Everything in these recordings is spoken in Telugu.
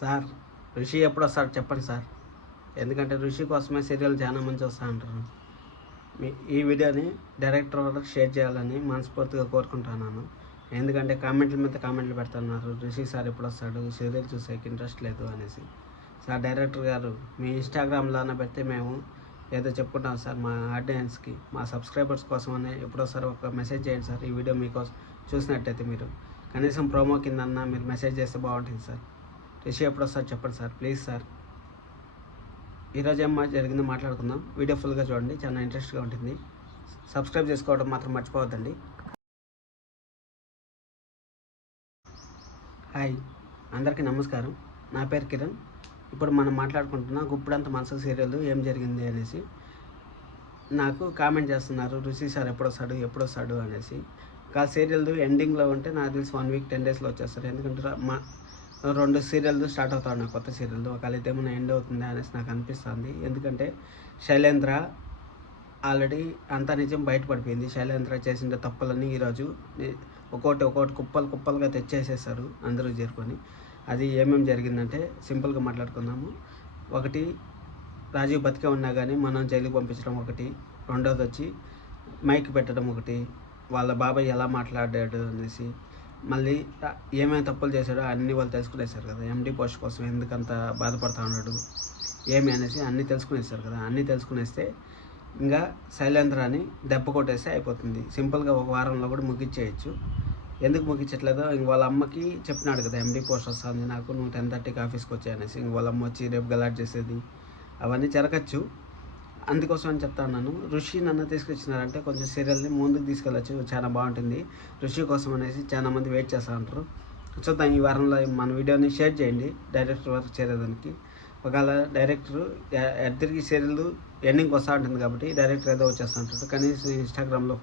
సార్ ఋషి ఎప్పుడు వస్తాడు చెప్పండి సార్, ఎందుకంటే ఋషి కోసమే సీరియల్ చాలా మంది వస్తూ ఉంటారు. ఈ వీడియోని డైరెక్టర్ వాళ్ళకి షేర్ చేయాలని మనస్ఫూర్తిగా కోరుకుంటున్నాను. ఎందుకంటే కామెంట్ల మీద కామెంట్లు పెడుతున్నారు, ఋషి సార్ ఎప్పుడు వస్తాడు, సీరియల్ చూసేకి ఇంట్రెస్ట్ లేదు అనేసి. సార్ డైరెక్టర్ గారు మీ ఇన్స్టాగ్రామ్లోనే పెడితే మేము ఏదో చెప్పుకుంటాం సార్, మా ఆడియన్స్కి మా సబ్స్క్రైబర్స్ కోసం అని ఎప్పుడో సార్ ఒక మెసేజ్ చేయండి సార్. ఈ వీడియో మీకోసం చూసినట్టయితే మీరు కనీసం ప్రోమో కిందన్నా మీరు మెసేజ్ చేస్తే బాగుంటుంది సార్. రిషి ఎప్పుడు వస్తారు చెప్పండి సార్, ప్లీజ్ సార్. ఈరోజు ఏం జరిగిందో మాట్లాడుకుందాం. వీడియో ఫుల్గా చూడండి, చాలా ఇంట్రెస్ట్గా ఉంటుంది. సబ్స్క్రైబ్ చేసుకోవడం మాత్రం మర్చిపోవద్దండి. హాయ్, అందరికీ నమస్కారం. నా పేరు కిరణ్. ఇప్పుడు మనం మాట్లాడుకుంటున్నాం గుప్పుడంత మనసు సీరియల్ ఏం జరిగింది అనేసి. నాకు కామెంట్ చేస్తున్నారు, ఋషి సార్ ఎప్పుడు వస్తాడు అనేసి. ఆ సీరియల్ ఎండింగ్లో ఉంటే నాకు తెలిసి 1 వీక్ 10 డేస్లో వచ్చేస్తారు. ఎందుకంటే మా 2 సీరియల్ స్టార్ట్ అవుతా ఉన్నాయి, కొత్త సీరియల్. ఒకవేళ ఇదేమైనా ఎండ్ అవుతుంది అనేసి నాకు అనిపిస్తుంది. ఎందుకంటే శైలేంద్ర ఆల్రెడీ అంతా నిజం బయటపడిపోయింది. శైలేంద్ర చేసిన తప్పులన్నీ ఈరోజు ఒక్కొక్కటి కుప్పలుగా తెచ్చేసేసారు అందరూ చేరుకొని. అది ఏమేమి జరిగిందంటే సింపుల్గా మాట్లాడుకుందాము. ఒకటి, రాజీవ్ బతికే ఉన్నా కానీ మనం జైలుకి పంపించడం ఒకటి. రెండోది వచ్చి మైక్ పెట్టడం ఒకటి, వాళ్ళ బాబాయ్ ఎలా మాట్లాడాడు అనేసి. మళ్ళీ ఏమేమి తప్పులు చేశాడో అన్నీ వాళ్ళు తెలుసుకునేసారు కదా. ఎండి పోస్ట్ కోసం ఎందుకంత బాధపడుతూ ఉన్నాడు ఏమి అనేసి అన్నీ తెలుసుకునేస్తారు కదా. అన్నీ తెలుసుకునేస్తే ఇంకా శైలేంద్రాని దెబ్బ కొట్టేస్తే అయిపోతుంది. సింపుల్గా ఒక వారంలో కూడా ముగించేయచ్చు. ఎందుకు ముగించట్లేదో ఇంక వాళ్ళ అమ్మకి చెప్పినాడు కదా, ఎండి పోస్ట్ వస్తుంది నాకు, నువ్వు 10:30కి ఆఫీస్కి వచ్చాయి అనేసి. ఇంక వాళ్ళ అమ్మ వచ్చి రేపు గలాట్ చేసేది అవన్నీ జరగచ్చు. అందుకోసం అని చెప్తా ఉన్నాను. ఋషి నన్ను తీసుకొచ్చినారంటే కొంచెం సీరియల్ని ముందుకు తీసుకెళ్ళచ్చు, చాలా బాగుంటుంది. ఋషి కోసం అనేసి చాలా మంది వెయిట్ చేస్తూ ఉంటారు. చూద్దాం, ఈ వారంలో మన వీడియోని షేర్ చేయండి డైరెక్టర్ వరకు చేరేదానికి. ఒకవేళ డైరెక్టర్ తిరిగి సీరియల్ ఎండింగ్కి వస్తూ ఉంటుంది కాబట్టి డైరెక్టర్ ఏదో వచ్చేస్తూ ఉంటాడు. కనీసం ఇన్స్టాగ్రామ్లో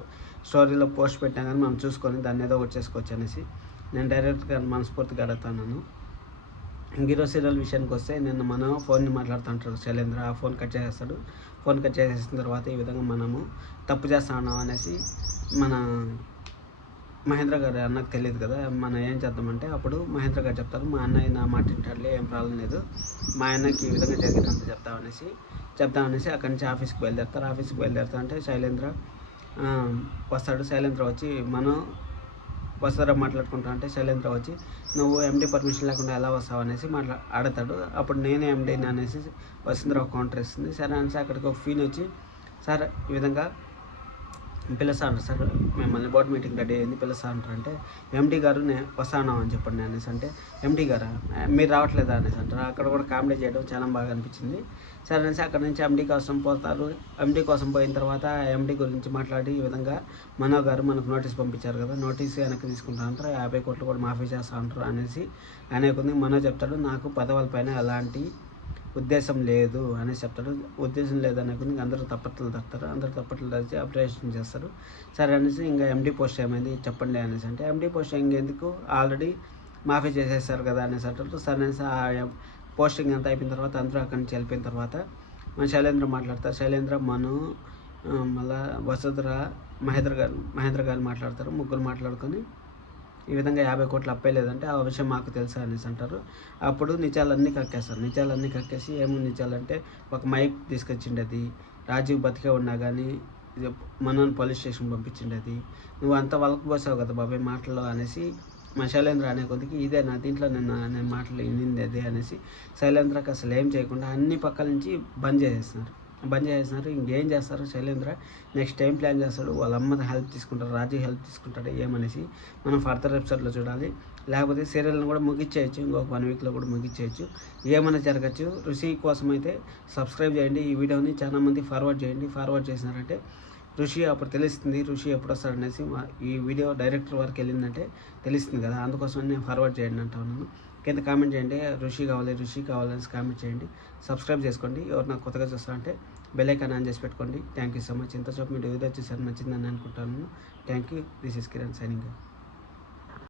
స్టోరీలో పోస్ట్ పెట్టినా కానీ మనం చూసుకొని దాన్ని ఏదో వచ్చేసుకోవచ్చు అనేసి నేను డైరెక్ట్గా మనస్ఫూర్తిగా అడుగుతున్నాను. హీరో సీరియల్ విషయానికి వస్తే నిన్న మనం ఫోన్ని మాట్లాడుతూ ఉంటాడు శైలేంద్ర, ఆ ఫోన్ కట్ చేసేస్తాడు. ఫోన్ కట్ చేసేసిన తర్వాత ఈ విధంగా మనము తప్పు చేస్తా ఉన్నాం అనేసి మన మహేంద్ర గారు అన్నకు తెలియదు కదా. మనం ఏం చేద్దామంటే అప్పుడు మహేంద్ర గారు చెప్తారు, మా అన్నయ్య నా మాట వింటాడులే, ఏం ప్రాబ్లం లేదు, మా అన్నకి ఈ విధంగా జరిగినంత చెప్తామనేసి అక్కడి నుంచి ఆఫీస్కి బయలుదేరుతా అంటే శైలేంద్ర వస్తాడు. శైలేంద్ర వచ్చి మనం వస్తారా మాట్లాడుకుంటా అంటే శైలేంద్ర వచ్చి నువ్వు ఎండి పర్మిషన్ లేకుండా ఎలా వస్తావు అనేసి ఆడతాడు. అప్పుడు నేనే ఎండీని అనేసి వసుంధర ఒక కౌంటర్ ఇస్తుంది. సరే అనేసి అక్కడికి ఒక ఫీన్ వచ్చి, సార్ ఈ విధంగా పిలుస్తా అంటారు, సార్ మిమ్మల్ని బోర్డు మీటింగ్ రెడీ అయింది పిలుస్తా అంటారు. అంటే ఎండి గారు నేను వస్తాను అని చెప్పండి అనేసి. అంటే ఎండి గారా మీరు రావట్లేదా అనేసి అంటారు. అక్కడ కూడా కామెడీ చేయడం చాలా బాగా అనిపించింది. సరే అనేసి అక్కడ నుంచి ఎండి కోసం పోతారు. ఎండి కోసం పోయిన తర్వాత ఎండి గురించి మాట్లాడి ఈ విధంగా మనో గారు మనకు నోటీస్ పంపించారు కదా, నోటీస్ వెనక్కి తీసుకుంటా అంటారు, 50 కోట్లు కూడా మాఫీ చేస్తా అంటారు అనేసి అనేకొంది. మనో చెప్తాడు, నాకు పదవుల పైన ఎలాంటి ఉద్దేశం లేదు అనేసి చెప్తాడు. ఉద్దేశం లేదనే కొద్దిగా అందరూ తప్పట్లు తడతారు. అందరూ తప్పట్లు తడిచి అప్రిషియేషన్ చేస్తారు. సరే అనేసి ఇంకా ఎండి పోస్ట్ ఏమైంది చెప్పండి అనేసి. అంటే ఎండి పోస్ట్ ఇంకెందుకు, ఆల్రెడీ మాఫీ చేసేస్తారు కదా అనేసి అంటారు. సరే అనేసి ఆ పోస్టింగ్ అంతా అయిపోయిన తర్వాత అందరూ అక్కడి నుంచి వెళ్ళిపోయిన తర్వాత మన శైలేంద్ర మాట్లాడతారు. శైలేంద్ర మను మళ్ళీ వసుధర మహేంద్ర గారు మాట్లాడతారు. ముగ్గురు మాట్లాడుకొని ఈ విధంగా 50 కోట్లు అప్పేయలేదంటే ఆ విషయం మాకు తెలుసా అనేసి అంటారు. అప్పుడు నిజాలన్నీ కక్కేసి ఏముంది నిజాలంటే ఒక మైక్ తీసుకొచ్చిండేది, రాజీవ్ బతికే ఉన్నా కానీ మనోని పోలీస్ స్టేషన్ పంపించిండేది, నువ్వు అంత వలకు పోసావు కదా బాబాయ్ మాటల్లో అనేసి మా శైలేంద్ర అనే కొద్దికి ఇదే నా దీంట్లో నేను మాటలు వినింది అదే అనేసి శైలేంద్రకి అసలు ఏం చేయకుండా అన్ని పక్కల నుంచి బంద్ చేసేస్తున్నారు. ఇంకేం చేస్తారు శైలేంద్ర, నెక్స్ట్ టైం ప్లాన్ చేస్తాడు, వాళ్ళ అమ్మ హెల్ప్ తీసుకుంటారు, రాజీ హెల్ప్ తీసుకుంటాడు ఏమనేసి మనం ఫర్దర్ ఎపిసోడ్లో చూడాలి. లేకపోతే సీరియల్ని కూడా ముగించేయచ్చు, ఇంకొక 1 వీక్లో కూడా ముగించేయచ్చు, ఏమైనా జరగచ్చు. ఋషి కోసం అయితే సబ్స్క్రైబ్ చేయండి, ఈ వీడియోని చాలా మంది ఫార్వర్డ్ చేయండి. ఫార్వర్డ్ చేసినారంటే ఋషి అప్పుడు తెలుస్తుంది, ఋషి ఎప్పుడు వస్తాడనేసి. ఈ వీడియో డైరెక్టర్ వరకు వెళ్ళిందంటే తెలుస్తుంది కదా, అందుకోసం నేను ఫార్వర్డ్ చేయండి అంటా ఉన్నాను. కింద కామెంట్ చేయండి, ఋషి కావాలని కామెంట్ చేయండి. సబ్స్క్రైబ్ చేసుకోండి. ఎవరు నాకు కొత్తగా చూస్తారంటే బెల్ ఐకాన్ ఆన్ చేసి పెట్టుకోండి. Thank you so much. ఇంతసేపు మీరు వీడియో వచ్చేసరికి నచ్చిందని అనుకుంటాను. Thank you. This is Kiran signing.